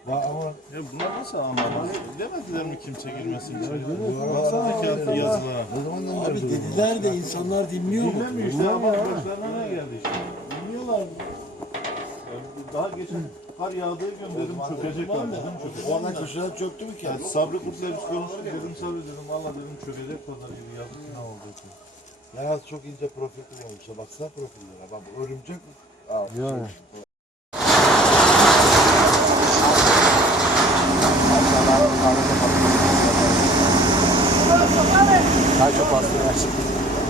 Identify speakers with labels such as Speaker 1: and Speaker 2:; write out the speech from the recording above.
Speaker 1: Ama
Speaker 2: Ya bunlar nasıl anlamaz? Demediler mi kimse girmesin içeri? Baksana kağıtta yazılara.
Speaker 1: ne zamandan
Speaker 3: Abi
Speaker 1: beri
Speaker 3: dediler de insanlar dinliyor mu?
Speaker 2: Dinlemiyor işte ama başlarına ne geldi işte.
Speaker 3: Dinliyorlar mı?
Speaker 2: Daha geçen kar yağdığı gün dedim çökecek var dedim çökecek.
Speaker 1: Oradan köşeden çöktü mü ki?
Speaker 2: Yani Sabri Kurt'la biz konuştuk dedim Sabri dedim valla dedim çökecek kadar gibi yazık ne oldu ki.
Speaker 1: Yalnız çok ince profil olmuş. Baksana profillere. Bak bu örümcek.
Speaker 3: Yani.
Speaker 1: Daha çok bastı gerçekten.